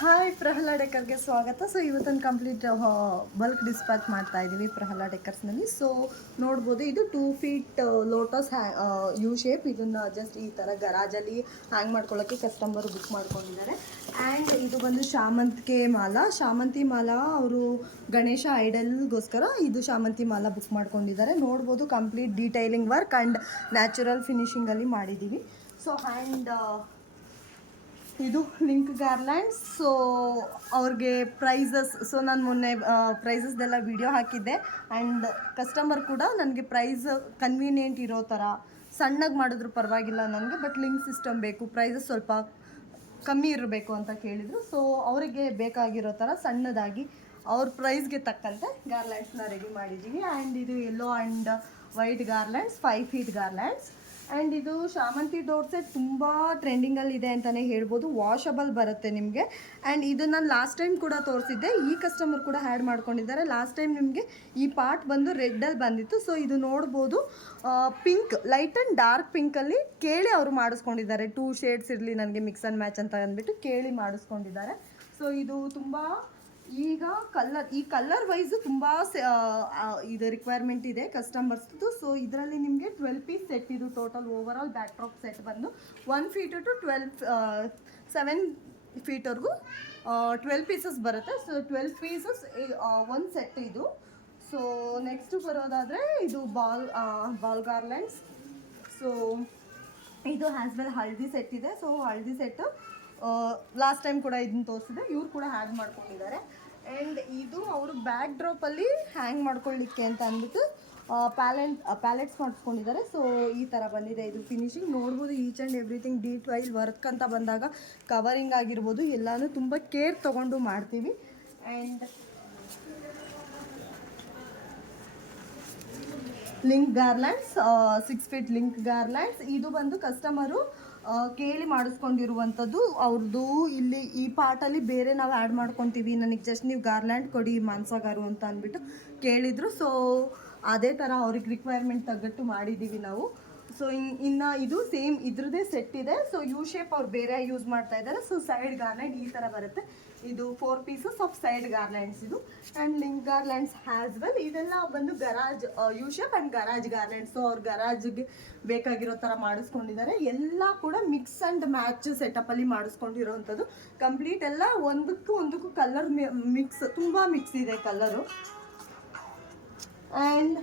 Hi, Pralhad ಡೆಕ್ಕರ್ಗೆ ಸ್ವಾಗತ. So ಇವತ್ತೊಂದು complete bulk dispatch ಮಾಡ್ತಾ ಇದ್ದೀವಿ ಪ್ರಹ್ಲಾದ್ ಡೆಕ್ಕರ್ಸ್ನಲ್ಲಿ. ಸೊ ನೋಡ್ಬೋದು, ಇದು 2 ಫೀಟ್ ಲೋಟಸ್ ಯು ಶೇಪ್. ಇದನ್ನು ಜಸ್ಟ್ ಈ ಥರ ಗರಾಜಲ್ಲಿ ಹ್ಯಾಂಗ್ ಮಾಡ್ಕೊಳ್ಳೋಕ್ಕೆ ಕಸ್ಟಮರು ಬುಕ್ ಮಾಡ್ಕೊಂಡಿದ್ದಾರೆ. ಆ್ಯಂಡ್ ಇದು ಬಂದು ಶಾಮಂತಿ ಮಾಲಾ ಅವರು ಗಣೇಶ ಐಡಲ್ಗೋಸ್ಕರ ಇದು ಶಾಮಂತಿ ಮಾಲಾ ಬುಕ್ ಮಾಡ್ಕೊಂಡಿದ್ದಾರೆ. ನೋಡ್ಬೋದು, complete detailing work and natural ಫಿನಿಶಿಂಗಲ್ಲಿ ಮಾಡಿದ್ದೀವಿ. ಸೊ ಆ್ಯಂಡ್ ಇದು ಲಿಂಕ್ ಗಾರ್ಲ್ಯಾಂಡ್ಸ್. ಸೊ ಅವ್ರಿಗೆ ಪ್ರೈಸಸ್, ಸೊ ನಾನು ಮೊನ್ನೆ ಪ್ರೈಸಸ್ದೆಲ್ಲ ವಿಡಿಯೋ ಹಾಕಿದ್ದೆ. ಆ್ಯಂಡ್ ಕಸ್ಟಮರ್ ಕೂಡ ನನಗೆ ಪ್ರೈಸ್ ಕನ್ವೀನಿಯೆಂಟ್ ಇರೋ ಥರ ಸಣ್ಣಗೆ ಮಾಡಿದ್ರು ಪರವಾಗಿಲ್ಲ ನನಗೆ, ಬಟ್ ಲಿಂಕ್ ಸಿಸ್ಟಮ್ ಬೇಕು, ಪ್ರೈಸಸ್ ಸ್ವಲ್ಪ ಕಮ್ಮಿ ಇರಬೇಕು ಅಂತ ಕೇಳಿದರು. ಸೊ ಅವರಿಗೆ ಬೇಕಾಗಿರೋ ಥರ ಸಣ್ಣದಾಗಿ ಅವ್ರ ಪ್ರೈಸ್ಗೆ ತಕ್ಕಂತೆ ಗಾರ್ಲ್ಯಾಂಡ್ಸ್ನ ರೆಡಿ ಮಾಡಿದ್ದೀವಿ. ಆ್ಯಂಡ್ ಇದು yellow and white garlands, 5 feet garlands. And ಇದು ಶಾಮಂತಿ ಡೋರ್ ಸೆಟ್ ತುಂಬ ಟ್ರೆಂಡಿಂಗಲ್ಲಿದೆ ಅಂತಲೇ ಹೇಳ್ಬೋದು. ವಾಷಬಲ್ ಬರುತ್ತೆ ನಿಮಗೆ. ಆ್ಯಂಡ್ ಇದು ನಾನು ಲಾಸ್ಟ್ ಟೈಮ್ ಕೂಡ ತೋರಿಸಿದ್ದೆ, ಈ ಕಸ್ಟಮರ್ ಕೂಡ ಹ್ಯಾಡ್ ಮಾಡ್ಕೊಂಡಿದ್ದಾರೆ. ಲಾಸ್ಟ್ ಟೈಮ್ ನಿಮಗೆ ಈ ಪಾರ್ಟ್ ಬಂದು ರೆಡ್ಡಲ್ಲಿ ಬಂದಿತ್ತು. ಸೊ ಇದು ನೋಡ್ಬೋದು, ಪಿಂಕ್, ಲೈಟ್ ಆ್ಯಂಡ್ ಡಾರ್ಕ್ ಪಿಂಕಲ್ಲಿ ಕೇಳಿ ಅವರು ಮಾಡಿಸ್ಕೊಂಡಿದ್ದಾರೆ. 2 ಶೇಡ್ಸ್ ಇರಲಿ ನನಗೆ ಮಿಕ್ಸ್ ಆ್ಯಂಡ್ ಮ್ಯಾಚ್ ಅಂತ ಅಂದ್ಬಿಟ್ಟು ಕೇಳಿ ಮಾಡಿಸ್ಕೊಂಡಿದ್ದಾರೆ. ಸೊ ಇದು ತುಂಬ ಈಗ ಈ ಕಲರ್ ವೈಸು ತುಂಬ ಇದು ರಿಕ್ವೈರ್ಮೆಂಟ್ ಇದೆ ಕಸ್ಟಮರ್ಸ್ದು. ಸೊ ಇದರಲ್ಲಿ ನಿಮಗೆ 12 ಪೀಸ್ ಸೆಟ್. ಇದು total over all back drop set ಬಂದು 1 ಫೀಟ್ ಟು 7 ಫೀಟ್ವರೆಗೂ 12 ಪೀಸಸ್ ಬರುತ್ತೆ. ಸೊ 12 ಪೀಸಸ್ ಒಂದು ಸೆಟ್ ಇದು. ಸೊ ನೆಕ್ಸ್ಟು ಬರೋದಾದರೆ ಇದು ಬಾಲ್ ಗಾರ್ಲ್ಯಾಂಡ್ಸ್. ಸೊ ಇದು ಹ್ಯಾಸ್ ವೆಲ್ ಹಳದಿ ಸೆಟ್ ಇದೆ. ಸೊ ಹಳದಿ ಸೆಟ್ಟು ಲಾಸ್ಟ್ ಟೈಮ್ ಕೂಡ ಇದನ್ನು ತೋರಿಸಿದೆ, ಇವ್ರು ಕೂಡ ಹ್ಯಾಡ್ ಮಾಡ್ಕೊಂಡಿದ್ದಾರೆ. ಆ್ಯಂಡ್ ಇದು ಅವರು ಬ್ಯಾಕ್ ಡ್ರಾಪಲ್ಲಿ ಹ್ಯಾಂಗ್ ಮಾಡ್ಕೊಳ್ಳಿಕ್ಕೆ ಅಂತ ಅಂದ್ಬಿಟ್ಟು ಪ್ಯಾಲೆಟ್ಸ್ ಮಾಡಿಸ್ಕೊಂಡಿದ್ದಾರೆ. ಸೊ ಈ ಥರ ಬಂದಿದೆ ಇದು ಫಿನಿಶಿಂಗ್. ನೋಡ್ಬೋದು, each and everything detail work ಅಂತ ಬಂದಾಗ ಕವರಿಂಗ್ ಆಗಿರ್ಬೋದು ಎಲ್ಲನೂ ತುಂಬ ಕೇರ್ ತೊಗೊಂಡು ಮಾಡ್ತೀವಿ. And link garlands, 6 feet link garlands. ಇದು ಬಂದು ಕಸ್ಟಮರು ಕೇಳಿ ಮಾಡಿಸ್ಕೊಂಡಿರುವಂಥದ್ದು. ಅವ್ರದ್ದು ಇಲ್ಲಿ ಈ ಪಾರ್ಟಲ್ಲಿ ಬೇರೆ ನಾವು ಆ್ಯಡ್ ಮಾಡ್ಕೊತೀವಿ, ನನಗೆ ಜಸ್ಟ್ ನೀವು ಗಾರ್ಲ್ಯಾಂಡ್ ಕೊಡಿ ಮಾನ್ಸಗಾರು ಅಂತ ಅಂದ್ಬಿಟ್ಟು ಕೇಳಿದರು. ಸೊ ಅದೇ ಥರ ಅವ್ರಿಗೆ ರಿಕ್ವೈರ್ಮೆಂಟ್ ತగ్గಟ್ಟು ಮಾಡಿದ್ದೀವಿ ನಾವು. ಸೊ ಇನ್ನು ಇದು ಸೇಮ್ ಇದ್ರದ್ದೇ ಸೆಟ್ ಇದೆ. ಸೊ ಯು ಶೇಪ್ ಅವ್ರು ಬೇರೆ ಯೂಸ್ ಮಾಡ್ತಾ ಇದ್ದಾರೆ. ಸೊ ಸೈಡ್ ಗಾರ್ಲ್ಯಾಂಡ್ ಈ ಥರ ಬರುತ್ತೆ. ಇದು 4 ಪೀಸಸ್ ಆಫ್ ಸೈಡ್ ಗಾರ್ಲ್ಯಾಂಡ್ಸ್ ಇದು. And link garlands has well. ಇದೆಲ್ಲ ಬಂದು garage U shape and garage garlands. So ಅವ್ರ ಗರಾಜ್ಗೆ ಬೇಕಾಗಿರೋ ಥರ ಮಾಡಿಸ್ಕೊಂಡಿದ್ದಾರೆ. ಎಲ್ಲ ಕೂಡ ಮಿಕ್ಸ್ ಆ್ಯಂಡ್ ಮ್ಯಾಚ್ ಸೆಟಪ್ಪಲ್ಲಿ ಮಾಡಿಸ್ಕೊಂಡಿರೋವಂಥದ್ದು. ಕಂಪ್ಲೀಟ್ ಎಲ್ಲ ಒಂದಕ್ಕೂ ಕಲರ್ ಮಿಕ್ಸ್, ತುಂಬ ಮಿಕ್ಸ್ ಇದೆ ಕಲರು. ಆ್ಯಂಡ್